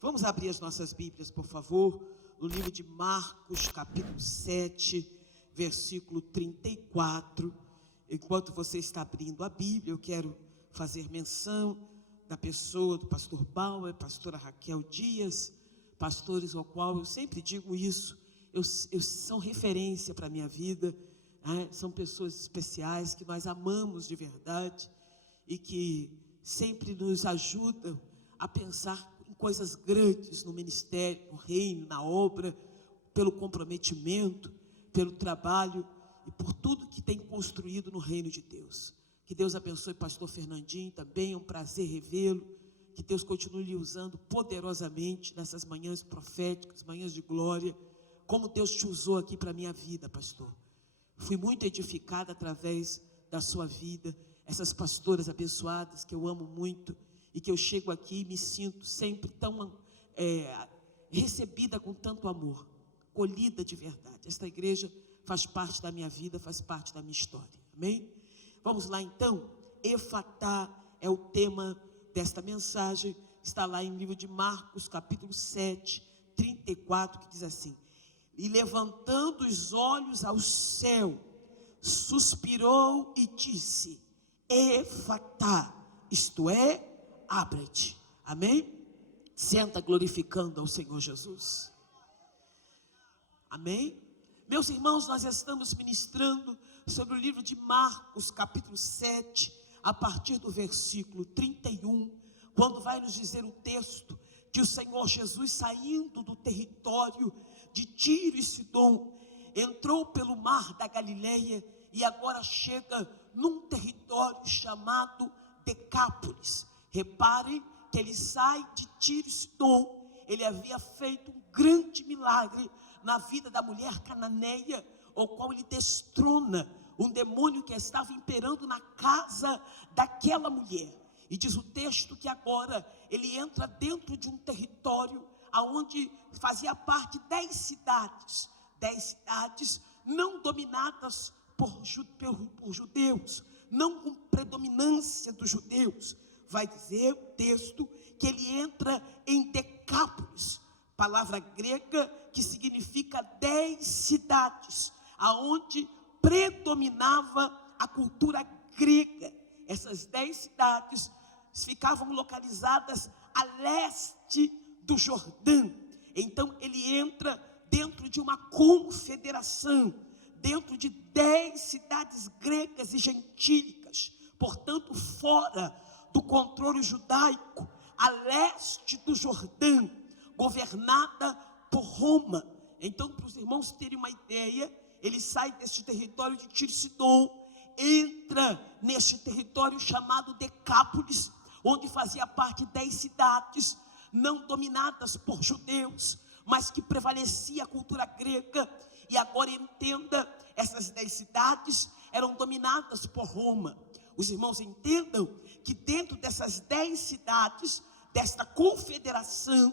Vamos abrir as nossas Bíblias, por favor, no livro de Marcos, capítulo 7, versículo 34. Enquanto você está abrindo a Bíblia, eu quero fazer menção da pessoa do pastor Bauer, pastora Raquel Dias, pastores ao qual eu sempre digo isso, são referência para a minha vida, né? São pessoas especiais que nós amamos de verdade e que sempre nos ajudam a pensar em coisas grandes no ministério, no reino, na obra, pelo comprometimento, pelo trabalho e por tudo que tem construído no reino de Deus. Que Deus abençoe o pastor Fernandinho também, é um prazer revê-lo, que Deus continue lhe usando poderosamente nessas manhãs proféticas, manhãs de glória, como Deus te usou aqui para a minha vida, pastor. Fui muito edificada através da sua vida, essas pastoras abençoadas que eu amo muito e que eu chego aqui e me sinto sempre tão recebida com tanto amor, colhida de verdade. Esta igreja faz parte da minha vida, faz parte da minha história, amém? Vamos lá então, Efatá é o tema desta mensagem, está lá em livro de Marcos, capítulo 7, 34, que diz assim: e levantando os olhos ao céu, suspirou e disse: Efatá, isto é, abre-te. Amém? Senta glorificando ao Senhor Jesus. Amém? Meus irmãos, nós estamos ministrando sobre o livro de Marcos, capítulo 7, a partir do versículo 31, quando vai nos dizer o texto que o Senhor Jesus, saindo do território de Tiro e Sidom, entrou pelo mar da Galileia e agora chega num território chamado Decápolis. Reparem que ele sai de Tiro e Sidom. Ele havia feito um grande milagre na vida da mulher cananeia, o qual ele destrona um demônio que estava imperando na casa daquela mulher. E diz o texto que agora ele entra dentro de um território aonde fazia parte 10 cidades não dominadas por judeus, não com predominância dos judeus. Vai dizer o texto que ele entra em Decápolis, palavra grega que significa 10 cidades, aonde predominava a cultura grega. Essas 10 cidades ficavam localizadas a leste do Jordão. Então ele entra dentro de uma confederação, dentro de 10 cidades gregas e gentílicas, portanto fora do controle judaico, a leste do Jordão, governada por Roma. Então, para os irmãos terem uma ideia, ele sai deste território de Tiro e Sidom, entra neste território chamado Decápolis, onde fazia parte 10 cidades, não dominadas por judeus, mas que prevalecia a cultura grega. E agora entenda, essas 10 cidades eram dominadas por Roma. Os irmãos entendam que dentro dessas 10 cidades, desta confederação,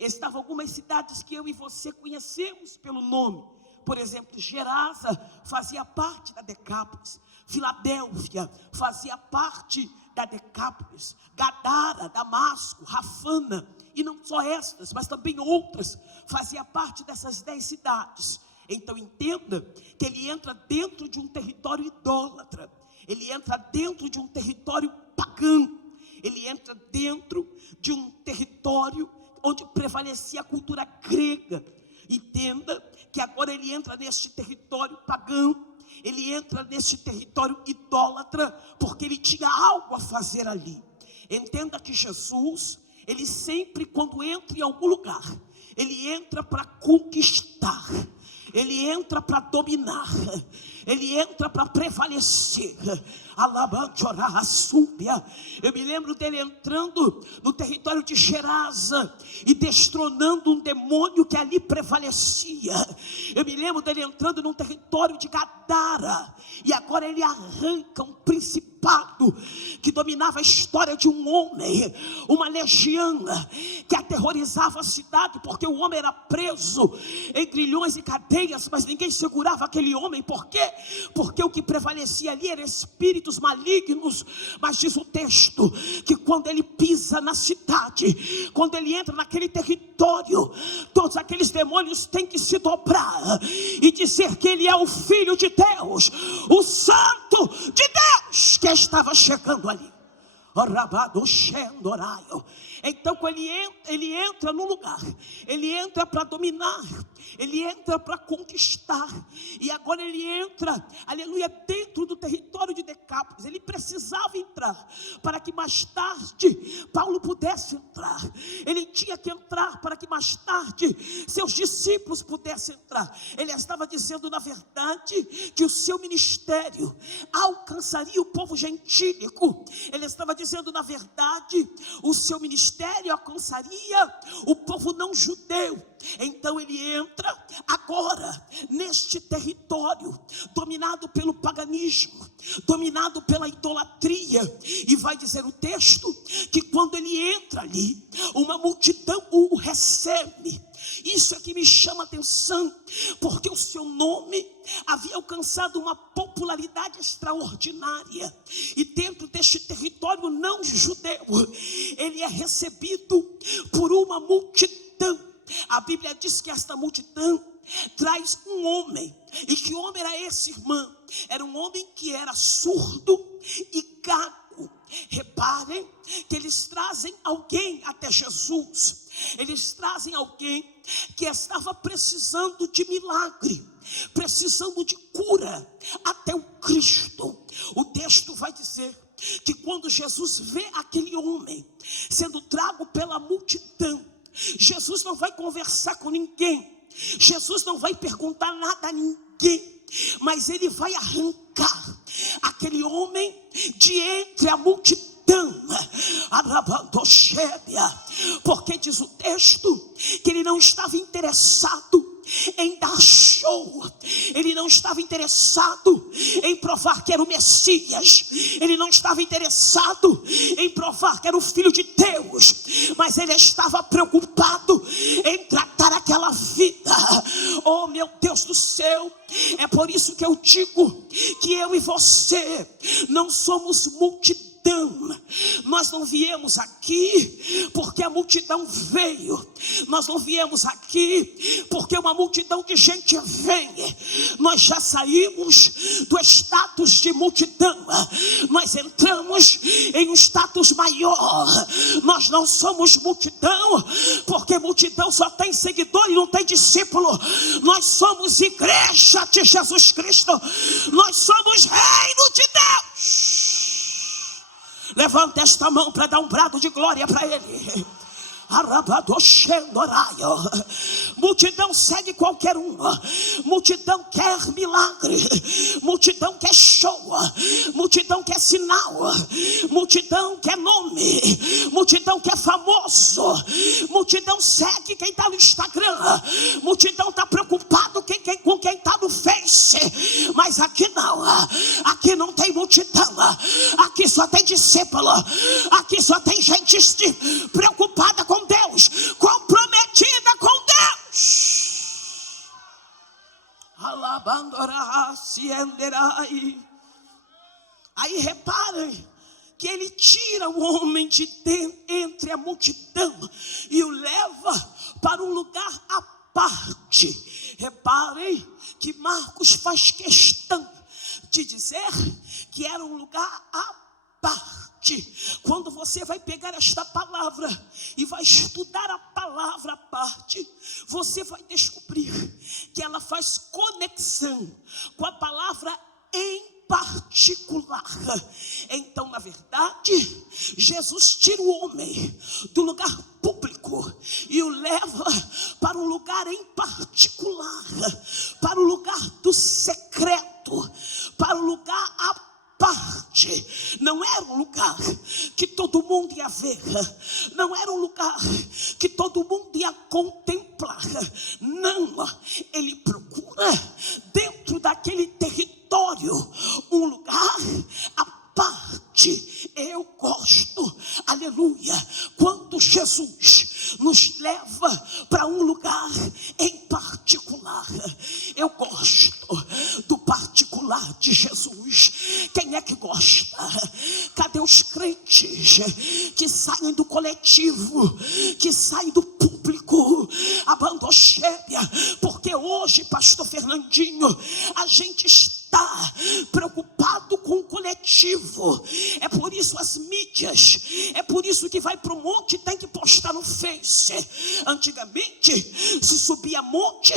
estavam algumas cidades que eu e você conhecemos pelo nome. Por exemplo, Gerasa fazia parte da Decápolis, Filadélfia fazia parte da Decápolis, Gadara, Damasco, Rafana, e não só estas, mas também outras, fazia parte dessas 10 cidades. Então entenda que ele entra dentro de um território idólatra, ele entra dentro de um território pagão, ele entra dentro de um território onde prevalecia a cultura grega. Entenda que agora ele entra neste território pagão, ele entra neste território idólatra, porque ele tinha algo a fazer ali. Entenda que Jesus, ele sempre, quando entra em algum lugar, ele entra para conquistar, ele entra para dominar, ele entra para prevalecer. Eu me lembro dele entrando no território de Gerasa e destronando um demônio que ali prevalecia. Eu me lembro dele entrando num território de Gadara e agora ele arranca um principado que dominava a história de um homem, uma legião que aterrorizava a cidade, porque o homem era preso em grilhões e cadeias, mas ninguém segurava aquele homem. Por quê? Porque o que prevalecia ali eram espíritos malignos. Mas diz o texto que quando ele pisa na cidade, quando ele entra naquele território, todos aqueles demônios têm que se dobrar e dizer que ele é o Filho de Deus, o Santo de Deus que estava chegando ali. Então quando ele entra no lugar, ele entra para dominar, ele entra para conquistar, e agora ele entra, aleluia, dentro do território de Decápolis. Ele precisava entrar para que mais tarde Paulo pudesse entrar, ele tinha que entrar para que mais tarde seus discípulos pudessem entrar. Ele estava dizendo na verdade que o seu ministério alcançaria o povo gentílico. Ele estava dizendo na verdade o seu ministério alcançaria o povo não judeu. Então ele entra agora neste território dominado pelo paganismo, dominado pela idolatria, e vai dizer o texto que quando ele entra ali, uma multidão o recebe. Isso é que me chama a atenção, porque o seu nome havia alcançado uma popularidade extraordinária, e dentro deste território não judeu, ele é recebido por uma multidão. A Bíblia diz que esta multidão traz um homem, e que homem era esse, irmão? Era um homem que era surdo e gago. Reparem que eles trazem alguém até Jesus, eles trazem alguém que estava precisando de milagre, precisando de cura até o Cristo. O texto vai dizer que quando Jesus vê aquele homem sendo trago pela multidão, Jesus não vai conversar com ninguém, Jesus não vai perguntar nada a ninguém, mas ele vai arrancar aquele homem de entre a multidão, porque diz o texto que ele não estava interessado em dar show, ele não estava interessado em provar que era o Messias, ele não estava interessado em provar que era o Filho de Deus, mas ele estava preocupado em tratar aquela vida. Oh meu Deus do céu, é por isso que eu digo que eu e você não somos multidão. Nós não viemos aqui porque a multidão veio, nós não viemos aqui porque uma multidão de gente vem. Nós já saímos do status de multidão, nós entramos em um status maior. Nós não somos multidão porque multidão só tem seguidor e não tem discípulo. Nós somos igreja de Jesus Cristo, nós somos reino de Deus. Levanta esta mão para dar um brado de glória para ele. Multidão segue qualquer um, multidão quer milagre, multidão quer show, multidão quer sinal, multidão quer nome, multidão quer famoso, multidão segue quem está no Instagram, multidão está preocupado com quem está no Face. Mas aqui não tem multidão, aqui só tem discípulo, aqui só tem gente preocupada com Deus, comprometida com Deus. Aí reparem que ele tira o homem de dentro, entre a multidão, e o leva para um lugar à parte. Reparem que Marcos faz questão de dizer que era um lugar à parte. Quando você vai pegar esta palavra e vai estudar a palavra à parte, você vai descobrir que ela faz conexão com a palavra em particular. Então, na verdade, Jesus tira o homem do lugar público e o leva para um lugar em particular, para o lugar do secreto, para o lugar à parte. Não era um lugar que todo mundo ia ver, não era um lugar que todo mundo ia contemplar. Não, ele procura dentro daquele território um lugar à parte. Eu gosto, aleluia, quando Jesus nos leva para um lugar em particular. Eu gosto do particular de Jesus. Quem é que gosta? Cadê os crentes que saem do coletivo, que saem do público, a bandochébia? Porque hoje, pastor Fernandinho, a gente está preocupado com o coletivo. É por isso as mídias, é por isso que vai para o monte e tem que postar no Face. Antigamente se subia monte,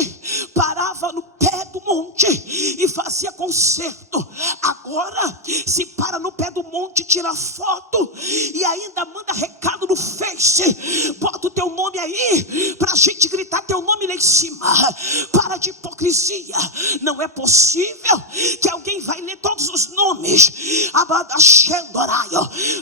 parava no pé do monte e fazia concerto. Agora se para no pé do monte, tira foto e ainda manda recado no Face. Bota o teu nome aí para a gente gritar teu nome lá em cima. Para de hipocrisia. Não é possível que alguém vai ler todos os nomes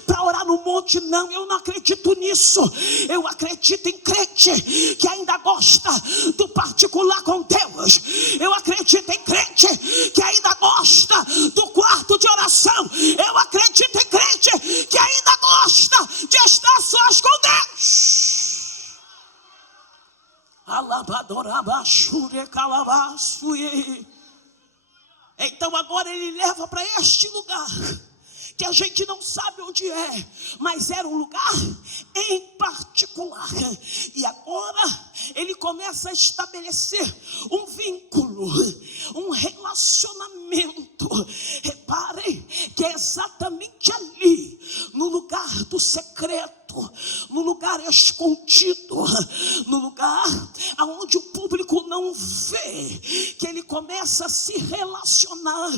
para orar no monte. Não, eu não acredito nisso. Eu acredito em crente que ainda gosta do particular com Deus. Eu acredito em crente que ainda gosta do quarto de oração. Eu acredito em crente que ainda gosta de estar sós com Deus. Alabadorabashure calabasue. Então agora ele leva para este lugar que a gente não sabe onde é, mas era um lugar em particular. E agora ele começa a estabelecer um vínculo, um relacionamento. Reparem que é exatamente ali, no lugar do secreto, no lugar escondido, no lugar onde o público não vê, que ele começa a se relacionar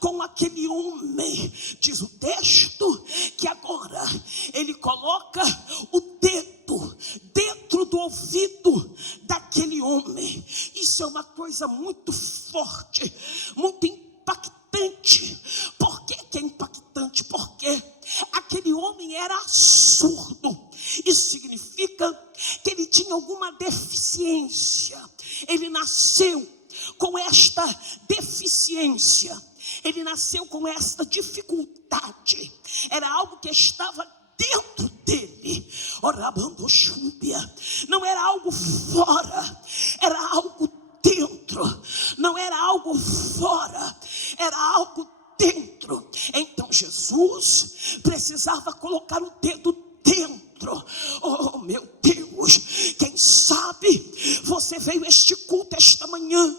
com aquele homem. Diz o texto que agora ele coloca o dedo dentro do ouvido daquele homem. Isso é uma coisa muito forte, muito impactante. Por que é impactante? Porque aquele homem era surdo. Isso significa que ele tinha alguma deficiência. Ele nasceu com esta deficiência. Ele nasceu com esta dificuldade. Era algo que estava dentro dele. Não era algo fora, era algo dentro. Não era algo fora, era algo dentro. Então Jesus precisava colocar o dedo dentro. Oh meu Deus, quem sabe você veio a este culto esta manhã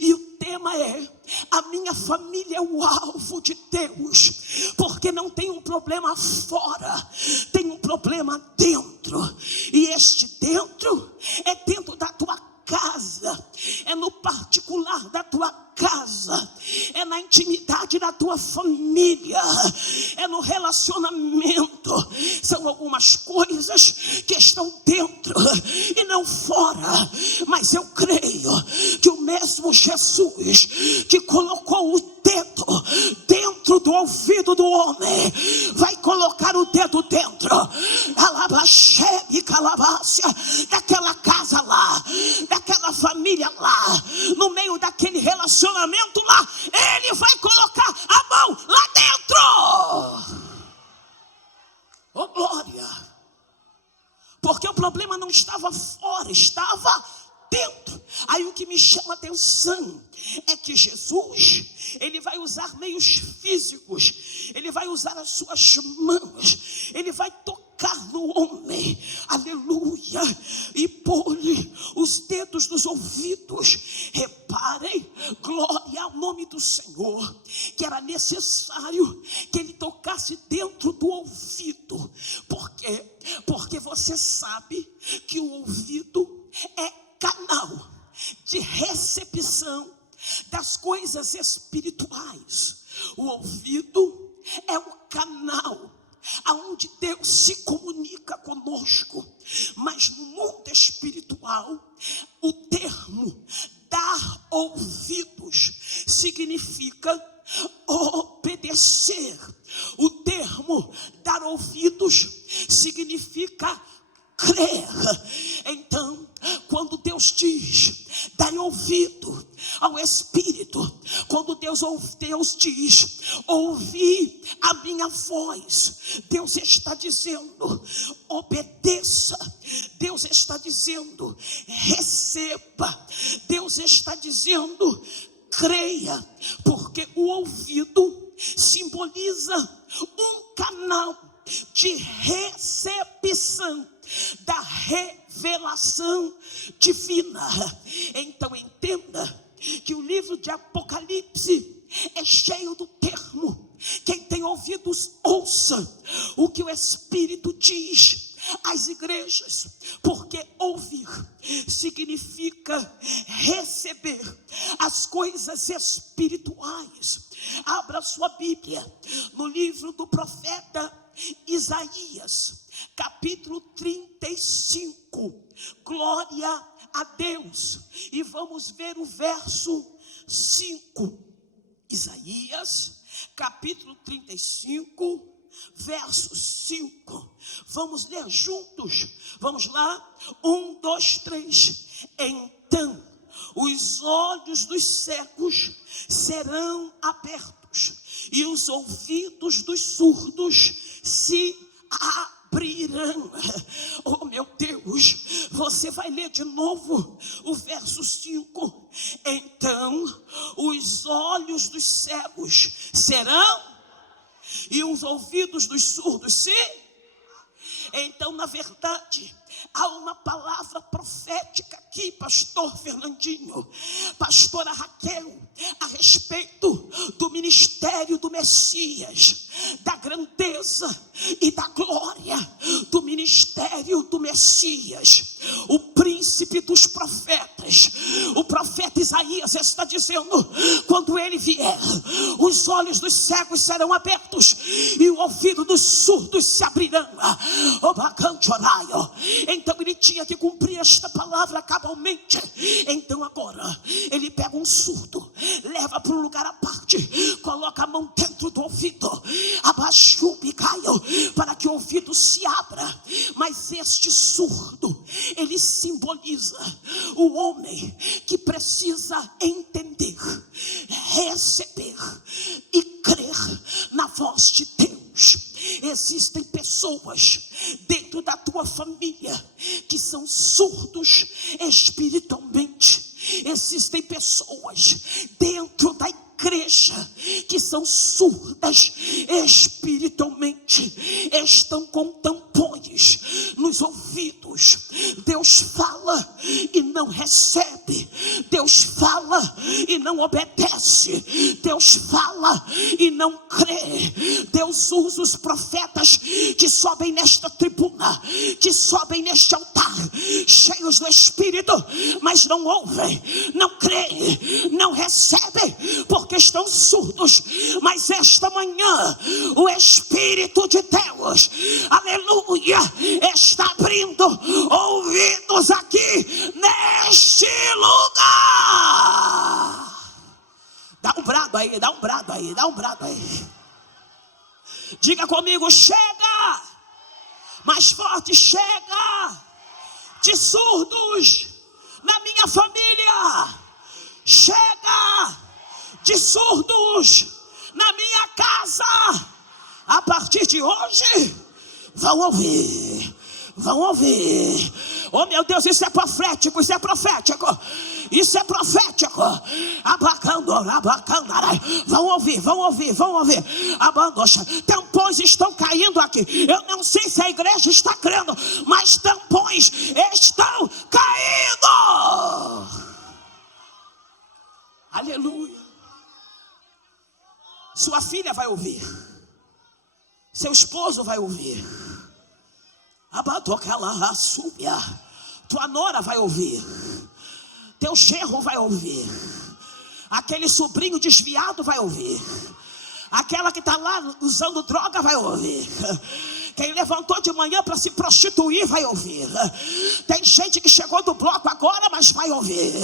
e o tema é: a minha família é o alvo de Deus. Porque não tem um problema fora, tem um problema dentro. E este dentro é dentro da tua casa, é no particular da tua casa, é na intimidade da tua família, é no relacionamento. São algumas coisas que estão dentro e não fora. Mas eu creio que o mesmo Jesus que colocou o dedo dentro do ouvido do homem vai colocar o dedo dentro daquela casa lá, daquela família lá, no meio daquele relacionamento lá. Ele vai colocar a mão lá dentro. Oh glória! Porque o problema não estava fora, estava dentro. Aí o que me chama a atenção é que Jesus, ele vai usar meios físicos, ele vai usar as suas mãos, ele vai tocar no homem, aleluia, e pôr-lhe os dedos nos ouvidos. Reparem, glória ao nome do Senhor, que era necessário que ele tocasse dentro do ouvido. Por quê? Porque você sabe que o ouvido é canal de recepção das coisas espirituais. O ouvido é o canal aonde Deus se comunica conosco. Mas no mundo espiritual, o termo dar ouvidos significa obedecer. O termo dar ouvidos significa crer. Então, quando Deus diz, dai ouvido ao Espírito, quando Deus diz, ouvi a minha voz, Deus está dizendo, obedeça. Deus Deus está dizendo: receba. Deus está dizendo: creia, porque o ouvido simboliza um canal de recepção da revelação divina. Então entenda que o livro de Apocalipse é cheio do termo. Quem tem ouvidos, ouça o que o Espírito diz às igrejas, porque ouvir significa receber as coisas espirituais. Abra sua Bíblia no livro do profeta Isaías, capítulo 35, glória a Deus, e vamos ver o verso 5, Isaías, capítulo 35, verso 5, vamos ler juntos, vamos lá, 1, 2, 3, então os olhos dos cegos serão abertos, e os ouvidos dos surdos se abrirão. Oh meu Deus, você vai ler de novo o verso 5. Então os olhos dos cegos serão, e os ouvidos dos surdos se. Então, na verdade, há uma palavra profética aqui, pastor Fernandinho, pastora Raquel, a respeito do ministério do Messias, da grandeza e da glória do ministério do Messias, o príncipe dos profetas. O profeta Isaías está dizendo: quando ele vier, os olhos dos cegos serão abertos e o ouvido dos surdos se abrirão. Então ele tinha que cumprir esta palavra cabalmente. Então agora ele pega um surdo, leva para um lugar à parte, coloca a mão dentro do ouvido, abaixa o bicaio para que o ouvido se abra. Mas este surdo, ele simboliza o homem que precisa entender, receber e crer na voz de Deus. Existem pessoas dentro da tua família que são surdos espiritualmente. Existem pessoas dentro da igreja que são surdas espiritualmente, estão com tampões nos ouvidos. Deus fala e não recebe, Deus fala e não obedece, Deus fala e não crê. Deus usa os profetas que sobem nesta tribuna, que sobem neste altar, cheios do Espírito, mas não ouvem, não creem, não recebem, porque estão surdos. Mas esta manhã o Espírito de Deus, aleluia, está abrindo ouvidos aqui neste lugar. Dá um brado aí, dá um brado aí, dá um brado aí. Diga comigo: chega! Mais forte: chega! De surdos na minha família, chega! De surdos na minha casa. A partir de hoje vão ouvir, vão ouvir. Oh meu Deus, isso é profético, isso é profético, isso é profético. Abacando, vão ouvir, vão ouvir, vão ouvir. Abandocha, tampões estão caindo aqui. Eu não sei se a igreja está crendo, mas tampões estão caindo. Aleluia. Sua filha vai ouvir, seu esposo vai ouvir, tua nora vai ouvir, teu genro vai ouvir, aquele sobrinho desviado vai ouvir, aquela que está lá usando droga vai ouvir, quem levantou de manhã para se prostituir vai ouvir. Tem gente que chegou do bloco agora, mas vai ouvir.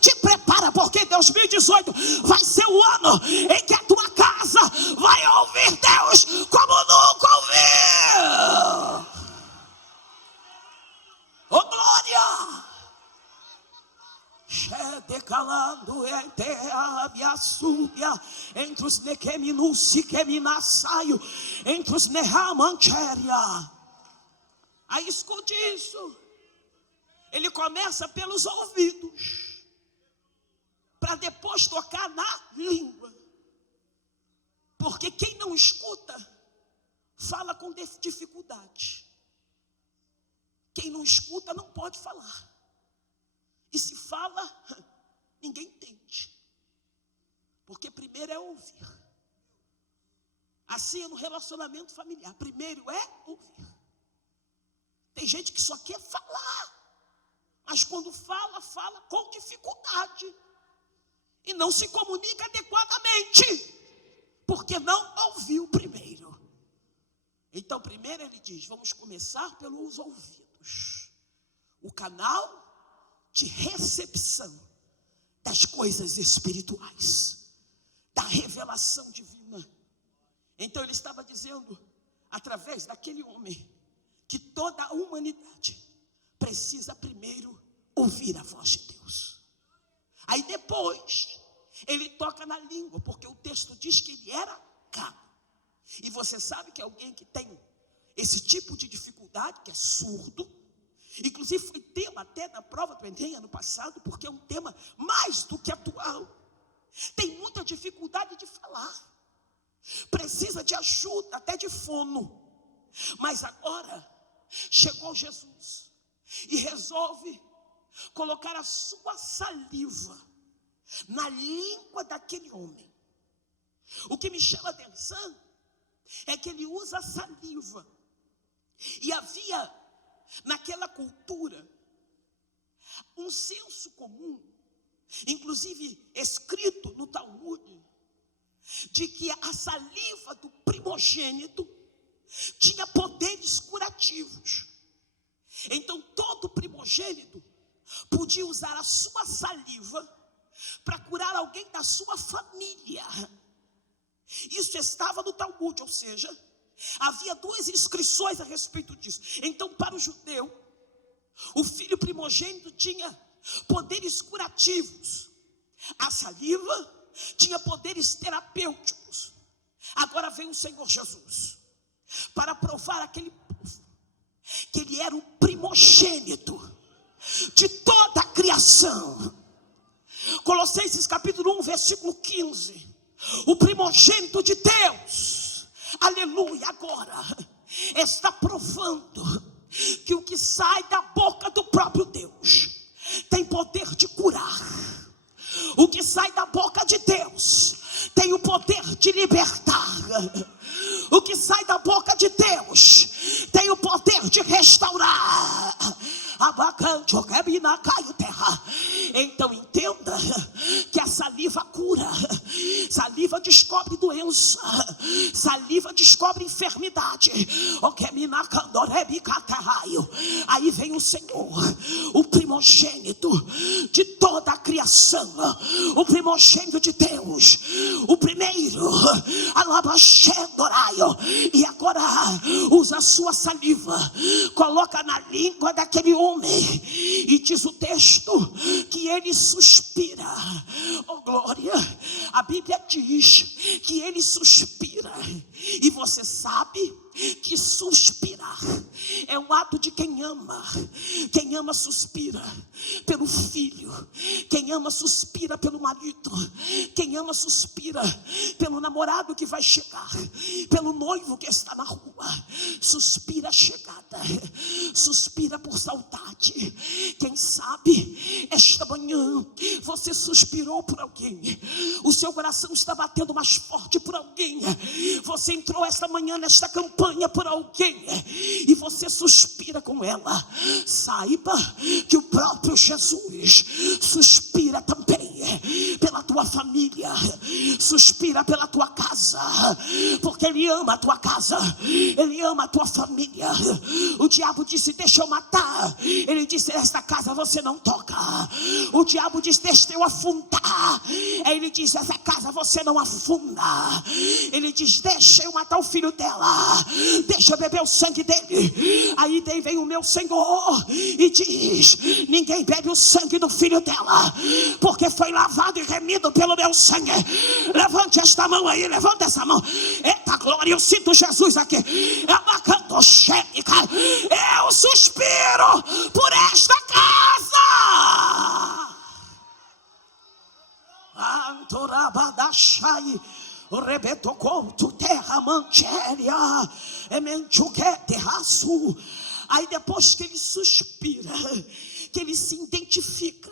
Te prepara, porque 2018 vai ser o ano em que a tua casa vai ouvir Deus como nunca ouviu. Oh glória! Decalando entre os nequeminus e queminasaio, entre os nehamancheria. Aí escute isso. Ele começa pelos ouvidos, para depois tocar na língua. Porque quem não escuta, fala com dificuldade. Quem não escuta não pode falar. E se fala, ninguém entende. Porque primeiro é ouvir. Assim é no relacionamento familiar. Primeiro é ouvir. Tem gente que só quer falar, mas quando fala, fala com dificuldade. E não se comunica adequadamente, porque não ouviu primeiro. Então primeiro ele diz, vamos começar pelos ouvidos. O canal de recepção das coisas espirituais, da revelação divina. Então ele estava dizendo, através daquele homem, que toda a humanidade precisa primeiro ouvir a voz de Deus. Aí depois, ele toca na língua, porque o texto diz que ele era gago. E você sabe que alguém que tem esse tipo de dificuldade, que é surdo, inclusive foi tema até na prova do Enem ano passado, porque é um tema mais do que atual. Tem muita dificuldade de falar. Precisa de ajuda, até de fono. Mas agora chegou Jesus e resolve colocar a sua saliva na língua daquele homem. O que me chama a atenção é que ele usa a saliva. E havia naquela cultura um senso comum, inclusive escrito no Talmud, de que a saliva do primogênito tinha poderes curativos. Então todo primogênito podia usar a sua saliva para curar alguém da sua família. Isso estava no Talmud, ou seja, havia duas inscrições a respeito disso. Então para o judeu, o filho primogênito tinha poderes curativos. A saliva tinha poderes terapêuticos. Agora vem o Senhor Jesus para provar aquele povo que ele era o primogênito de toda a criação. Colossenses capítulo 1, versículo 15. O primogênito de Deus, aleluia, agora está provando que o que sai da boca do próprio Deus tem poder de curar. O que sai da boca de Deus tem o poder de libertar. O que sai da boca de Deus tem o poder de restaurar. Então entenda que a saliva cura, saliva descobre doença, saliva descobre enfermidade. Aí vem o Senhor, o primogênito de toda a criação, o primogênito de Deus, o primeiro, e agora usa a sua saliva, coloca na língua daquele homem, e diz o texto que ele suspira. Oh glória, a Bíblia diz que ele suspira. E você sabe que suspirar é um ato de quem ama. Quem ama suspira pelo filho, quem ama suspira pelo marido, quem ama suspira pelo namorado que vai chegar, pelo noivo que está na rua. Suspira a chegada, suspira por saudade. Quem sabe esta manhã você suspirou por alguém, o seu coração está batendo mais forte por alguém. Você entrou esta manhã nesta campanha por alguém e você suspira com ela. Saiba que o próprio Jesus suspira também pela tua família, suspira pela tua casa, porque ele ama a tua casa, ele ama a tua família. O diabo disse: deixa eu matar. Ele disse: nesta casa você não toca. O diabo disse: deixa eu afundar. Ele disse: essa casa você não afunda. Ele diz: deixa eu matar o filho dela, deixa eu beber o sangue dele. Aí vem o meu Senhor e diz: ninguém bebe o sangue do filho dela, porque foi lavado e remido pelo meu sangue. Levante esta mão aí, levanta essa mão. Eita glória, eu sinto Jesus aqui. Eu suspiro por esta casa. Antorabadashai. O rebetocou tu terra mantéria. Emenchuqueterraço. Aí depois que ele suspira, que ele se identifica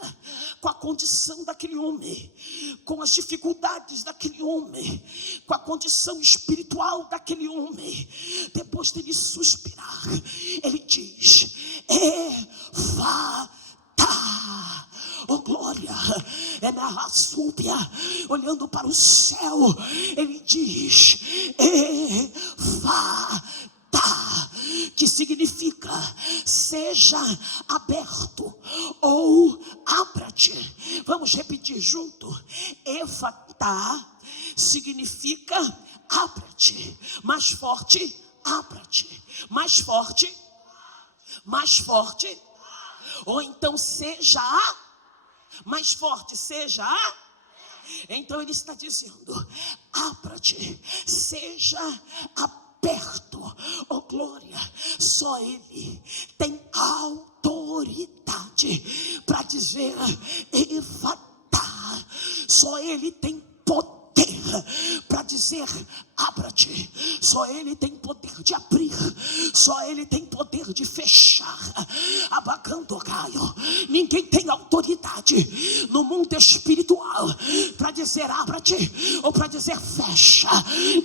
com a condição daquele homem, com as dificuldades daquele homem, com a condição espiritual daquele homem, depois dele suspirar, ele diz: Efata. Oh glória, é na súbia, olhando para o céu, ele diz: Efata, que significa seja aberto ou abra-te. Vamos repetir junto. Efata significa abra-te. Mais forte, abra-te. Mais forte, mais forte. Ou então seja mais forte, seja Então ele está dizendo: abra-te, seja aberto. Oh glória, só ele tem autoridade para dizer Efata. Só ele tem poder para dizer abra-te. Só ele tem poder de abrir. Só ele tem poder de fechar. Abacandocaio. Ninguém tem autoridade no mundo espiritual para dizer abra-te ou para dizer fecha.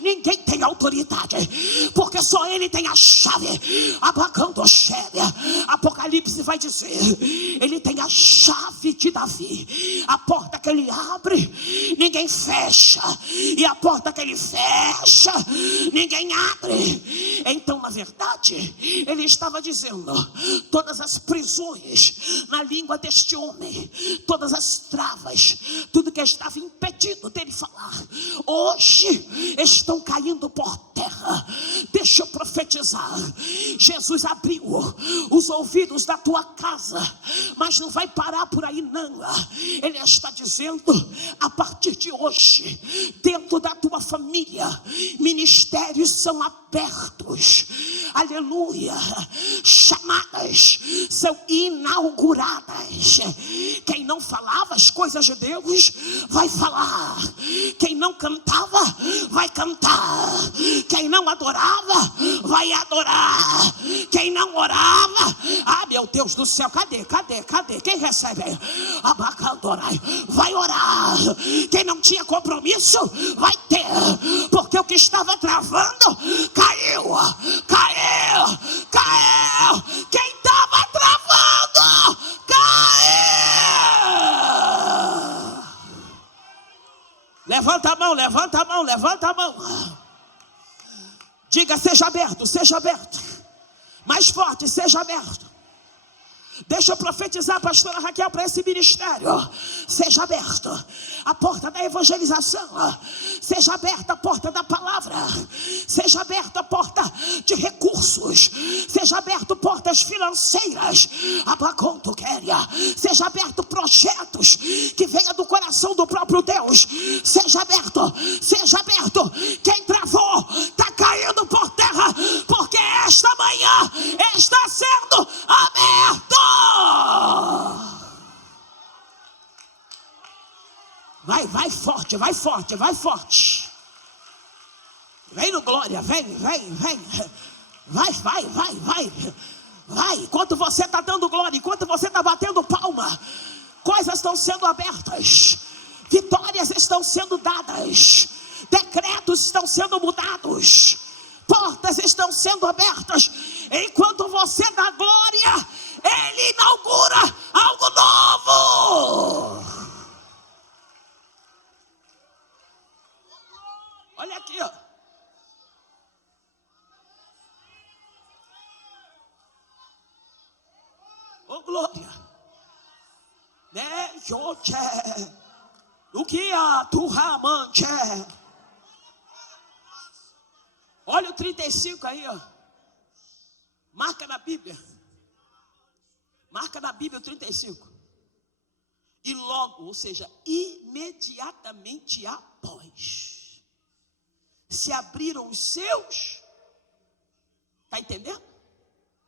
Ninguém tem autoridade, porque só ele tem a chave. Abacandoxélia. Apocalipse vai dizer: ele tem a chave de Davi. A porta que ele abre, ninguém fecha. E a porta que ele fecha, ninguém abre. Então, na verdade, ele estava dizendo: todas as prisões na língua deste homem, todas as travas, tudo que estava impedindo dele falar, hoje estão caindo por terra. Deixa eu profetizar. Jesus abriu os ouvidos da tua casa, mas não vai parar por aí não. Ele está dizendo: a partir de hoje, dentro da tua família, ministérios são abertos. Aleluia. Chamadas são inauguradas. Quem não falava as coisas de Deus vai falar. Quem não cantava vai cantar. Quem não adorava vai adorar. Quem não orava, meu Deus do céu, cadê? Quem recebe? Abacandorai, vai orar. Quem não tinha compromisso vai ter, porque o que estava travando caiu. Quem estava travando caiu. Levanta a mão. Diga: seja aberto. Mais forte, seja aberto. Deixa eu profetizar, pastora Raquel, para esse ministério. Seja aberto a porta da evangelização. Seja aberta a porta da palavra. Seja aberta a porta de recursos. Seja aberto portas financeiras. Seja aberto projetos que venham do coração do próprio Deus. Seja aberto. Quem travou está caindo por terra, porque esta manhã está sendo aberto. Vai forte. Vem no glória, vem. Vai. Enquanto você está dando glória, enquanto você está batendo palma, coisas estão sendo abertas, vitórias estão sendo dadas, decretos estão sendo mudados, portas estão sendo abertas. Enquanto você dá glória, ele inaugura algo novo. Olha aqui, ó. Oh glória. Né, Joche. O que a tua manche? Olha o 35 aí, ó. Marca na Bíblia o 35. E logo, ou seja, imediatamente após, se abriram os seus, está entendendo?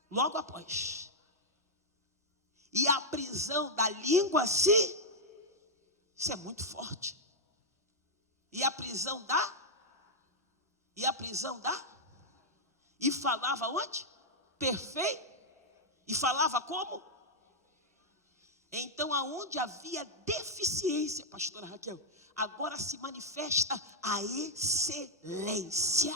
Logo após. E a prisão da língua isso é muito forte. E falava onde? Perfeito. E falava como? Então, aonde havia deficiência, pastora Raquel, agora se manifesta a excelência.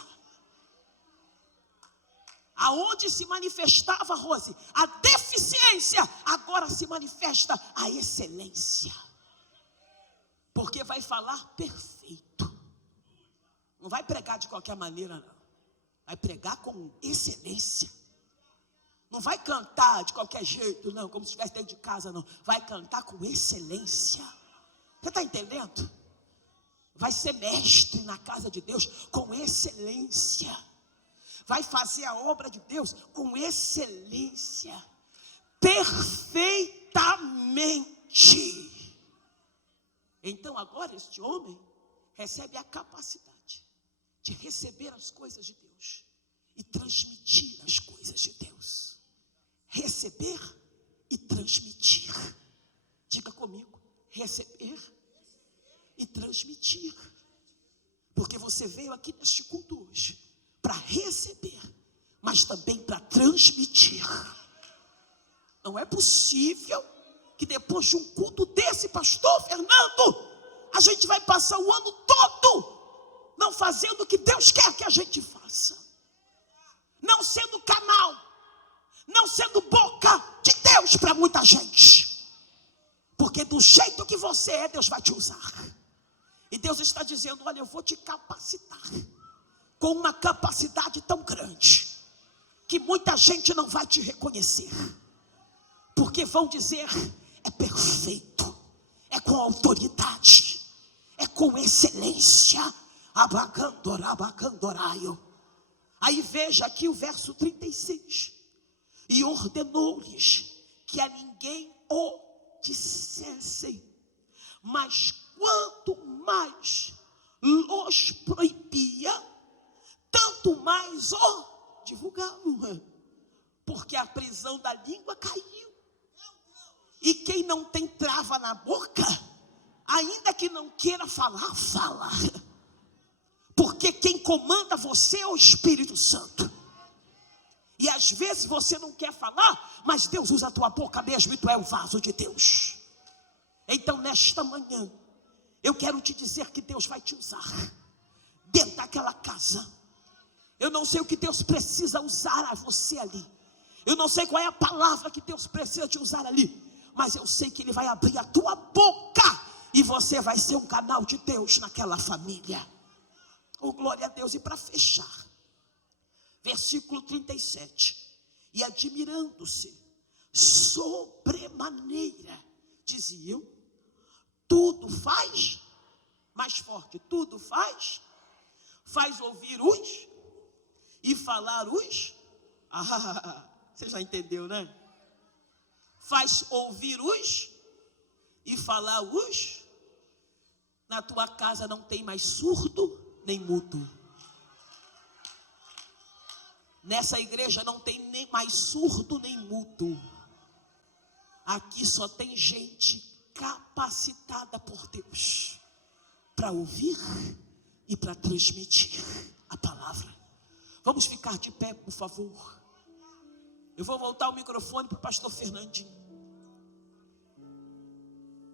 Aonde se manifestava, Rose, a deficiência, agora se manifesta a excelência. Porque vai falar perfeito. Não vai pregar de qualquer maneira, não. Vai pregar com excelência. Não vai cantar de qualquer jeito, não, como se estivesse dentro de casa, não. Vai cantar com excelência. Você está entendendo? Vai ser mestre na casa de Deus com excelência. Vai fazer a obra de Deus com excelência. Perfeitamente. Então agora este homem recebe a capacidade de receber as coisas de Deus e transmitir as coisas de Deus. Receber e transmitir. Diga comigo, receber e transmitir. Porque você veio aqui neste culto hoje para receber, mas também para transmitir. Não é possível que depois de um culto desse, pastor Fernando, a gente vai passar o ano todo não fazendo o que Deus quer que a gente faça, não sendo canal, não sendo boca de Deus para muita gente. Porque do jeito que você é, Deus vai te usar. E Deus está dizendo, olha, eu vou te capacitar com uma capacidade tão grande que muita gente não vai te reconhecer, porque vão dizer, é perfeito, é com autoridade, é com excelência. Abacandoraio. Aí veja aqui o verso 36. E ordenou-lhes que a ninguém o dissessem, mas quanto mais os proibia, tanto mais o divulgavam, porque a prisão da língua caiu. E quem não tem trava na boca, ainda que não queira falar, fala. Porque quem comanda você é o Espírito Santo. E às vezes você não quer falar, mas Deus usa a tua boca mesmo e tu é o vaso de Deus. Então nesta manhã, eu quero te dizer que Deus vai te usar dentro daquela casa. Eu não sei o que Deus precisa usar a você ali. Eu não sei qual é a palavra que Deus precisa te usar ali. Mas eu sei que Ele vai abrir a tua boca e você vai ser um canal de Deus naquela família. Oh, glória a Deus. E para fechar, versículo 37. E admirando-se sobremaneira, diziam, tudo faz, mais forte, tudo faz ouvir uns e falar uns. Você já entendeu, né? Faz ouvir uns e falar uns. Na tua casa não tem mais surdo nem mudo. Nessa igreja não tem nem mais surdo nem mudo. Aqui só tem gente capacitada por Deus para ouvir e para transmitir a palavra. Vamos ficar de pé, por favor. Eu vou voltar o microfone para o pastor Fernandinho.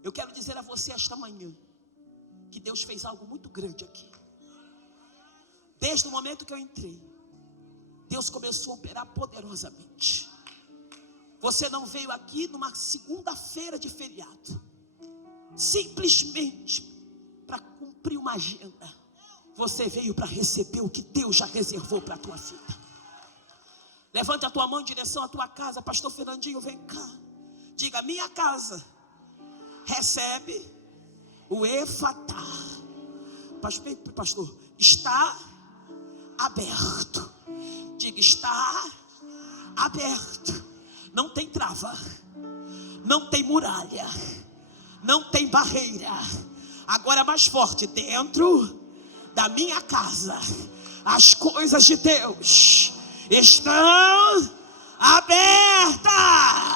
Eu quero dizer a você esta manhã que Deus fez algo muito grande aqui. Desde o momento que eu entrei, Deus começou a operar poderosamente. Você não veio aqui numa segunda-feira de feriado, simplesmente para cumprir uma agenda. Você veio para receber o que Deus já reservou para a tua vida. Levante a tua mão em direção à tua casa. Pastor Fernandinho, vem cá. Diga, minha casa recebe o Efatá. Pastor, está aberto. Diga, está aberto. Não tem trava, não tem muralha, não tem barreira. Agora mais forte, dentro da minha casa, as coisas de Deus estão abertas.